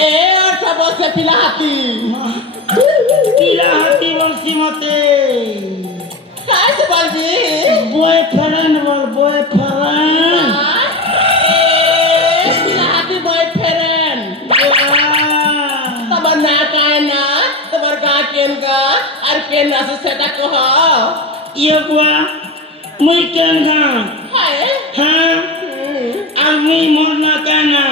এ ওটা বসে পিলাহাতি বলছি মতে কাজ বলবি বয়ফ্রেন্ড বল বয়ফ্রেন্ড পিলাহাতি বয়ফ্রেন্ড তোমার না কায় না তোমার গা কেন গা আর কেন আছে সেটা কহ ইয়ে বুয়া মুই কেন গা হায় হ্যাঁ আর মুই মোর না কেনা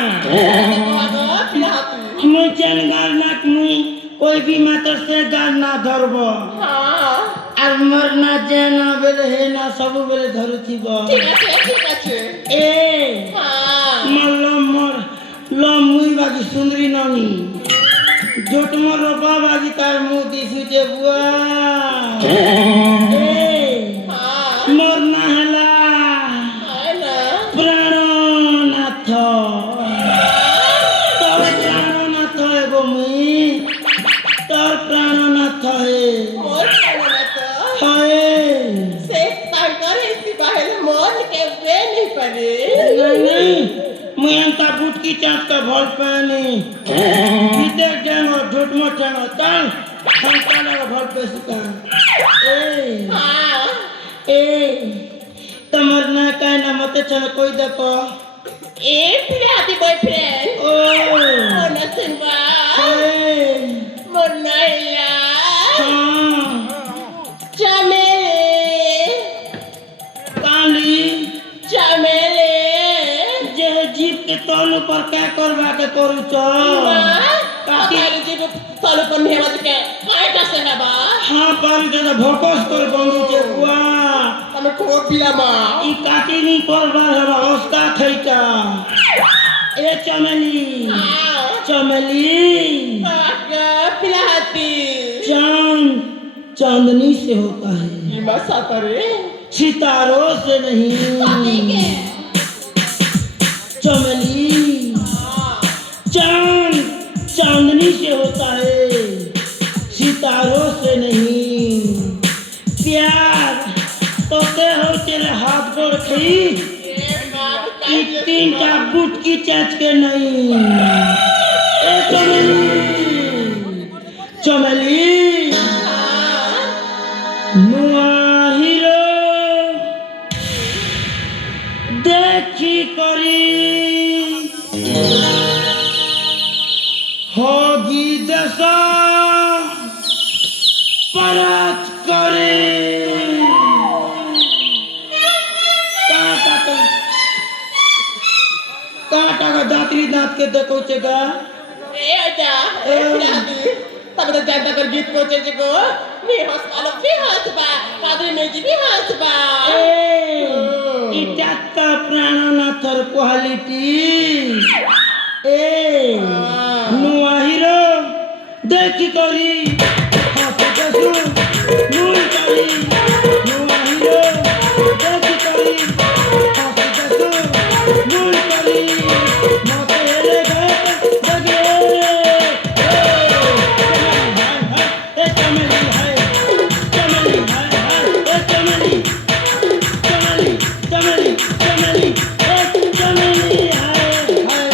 পিলাহাতি মুই কেন গার না মুই कोई भी मात्र से गार ना धरब আর মোর না যে না বেলে হে না সব বেলে ধরুথিব ঠিক আছে এ মোর লম মুই বাকি সুন্দরী ননি জোট মোর রবা বাকি তার মুখ দিছুছে বুয়া এ মোর না হেলা প্রাণনাথ তোর প্রাণনাথ এগো মুই তোর প্রাণনাথ হে नहीं मैं अंता बुट की चाँद का भोल पानी बीते जन और झूठ मत जानो चल हम काला का भोल पे सुका ए तमर ना काय ना मत चल कोई देखो ए पिलाहाती बॉयफ्रेंड ओ नथिंग बा ए मोरनाइला हाँ चमेली काली चमेली जे जीव के तौल पर क्या करवा के करू चो काकी जी को फॉलो करने है के कायटा से है बा हाँ पर जे भोकस कर बंदी के बुआ तमे को पिला मा ई काटी नी करवा हवा उसका थैका ए चमेली चमेली पिलाहाती चांद चांदनी से होता है ये मसा करे सितारों से नहीं चमेली चांद चांदनी से होता है सितारों से नहीं प्यार तोते हो तेरे हाथ गोड़ खी तीन चार बूट की चाच के नहीं ए चमेली चमेली नुआहिरो देखी करी होगी दशा पराज करे काटा का दातरी दांत के देखो चेगा ए जा ए पिलाहाती तब तो जानता कर गीत को चेचे को नी हॉस्पिटल भी हसबा कादरी में जी भी हसबा इटा तो प्राणनाथर क्वालिटी ए नुआहिरो देखी करी हाथ दसु नुन करी नुआहिरो देखी करी हाथ दसु नुन करी मते हेले घाट जगे ए चमेली हाय चमेली हाय हाय ए चमेली चमेली चमेली चमेली ए चमेली हाय हाय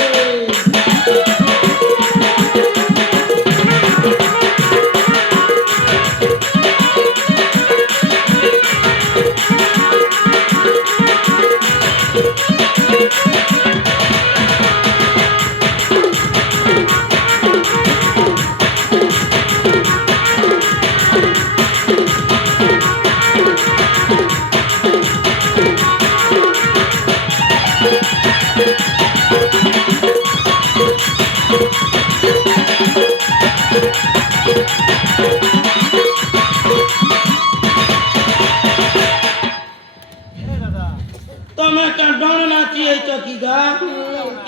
तुम्हें क्या डर नाची है चौकी गा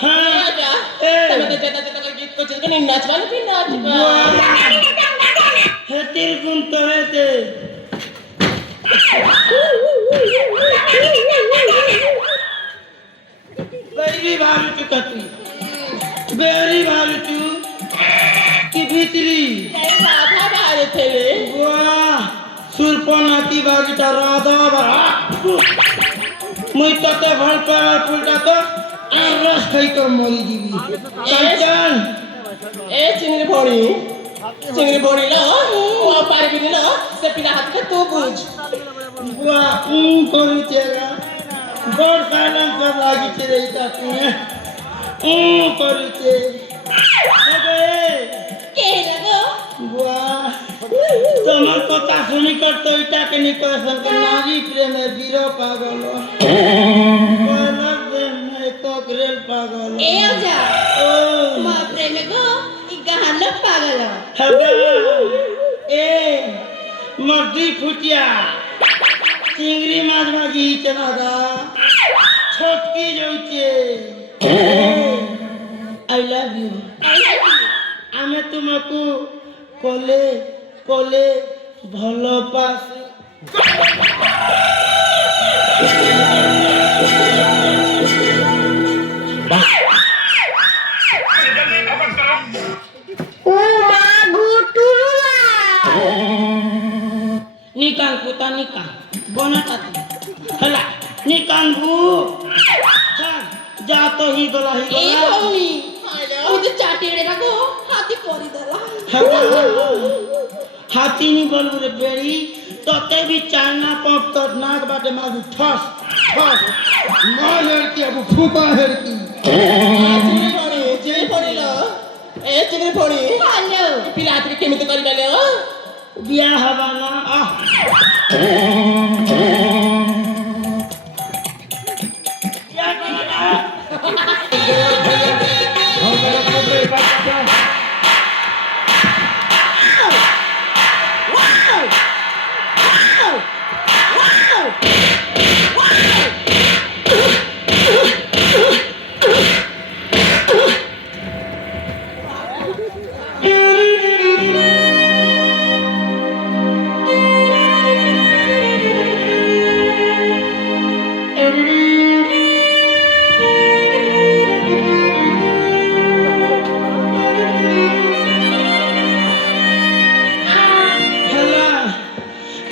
हाँ जा ए तब तो जानता कर गीत को चेचे को नहीं नाचवा भी नाचबा है तेरे गुण तो है ते गरीबी भालू चुकती बेरी भालू चु की भीतरी राधा बारे थे रे वाह सुरपनाती बागीटा राधा बा मुई तते भल पर पुलटा तो रस खाई कर मोरी जीवी चल ଏ ଚିଙ୍ଗିରି ଭଉଣୀ ଚିଙ୍ଗିରି ଭଉଣୀ ଲୋ ମୁଁ ଆଉ ପାରିବିନି ଲୋ ସେ ପିଲା ହାତରେ ତୁ ବୁଝ बुआ करूचेगा बड़ साइलेंस लागिचे रहीता तुमे करूचे କେ ହେଲା ଲୋ बुआ তোমার কথা শুনি করতো এটা কে নিকसन के नारी प्रेम में वीरो पागल बोलर प्रेम में कोकरेल पागल ଏ ଅଜା ओ ମୋ ପ୍ରେମିକ ଇ ଗାହାନ ପାଗଳ हगा ए मर्दी फुटिया चिंगरी माछ भाजी चनागा छोटकी जाउचे आई लव यू आमे तुमको कोले कोले भलो पास निकांग पुता निकांग बनता हला निकांग भू जा तो ही गला ही ଏ गला ଭଉଣୀ ମୁଁ ଯେ ଚାଟିଡ଼େଟାକୁ ହାତୀ ପରିଦେଲା हाथी नहीं बोलू रे बेड़ी तोते भी चालना पंप तो नाक बाटे मारू ठस ठस मार लड़की अब फूका लड़की ଚିଙ୍ଗିରି ଭଉଣୀ ଲୋ ଏ ଚିଙ୍ଗିରି ଭଉଣୀ ହାଲୋ ପିଲା ହାତରେ କେମିତି କରିବା ଲୋ बिया हवा ना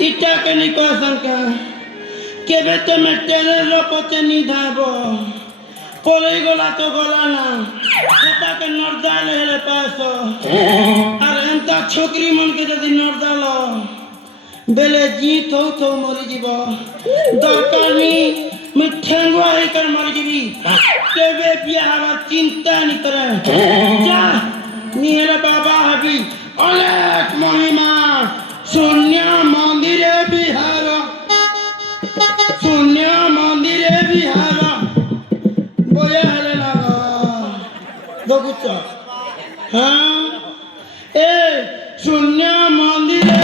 इटा के निकसन का केबे तो मैं टेलर रो पचे नहीं धाबो पलई गला तो गला ना सेटा के नरदाल हेले पासो और एंता छोकरी मन के जदी नरदाल बेले जीत हो तो मरी जीवो दरकार नी मैं ठेंगवा ही कर मरी जीवी केबे बिया हवा चिंता नहीं करे जा मेरा बाबा हबी अनेक महिमा शून्य मंदिरे बिहार शून्य मंदिरे बिहार बोया हेले ना दगुच हाँ ए शून्य मंदिरे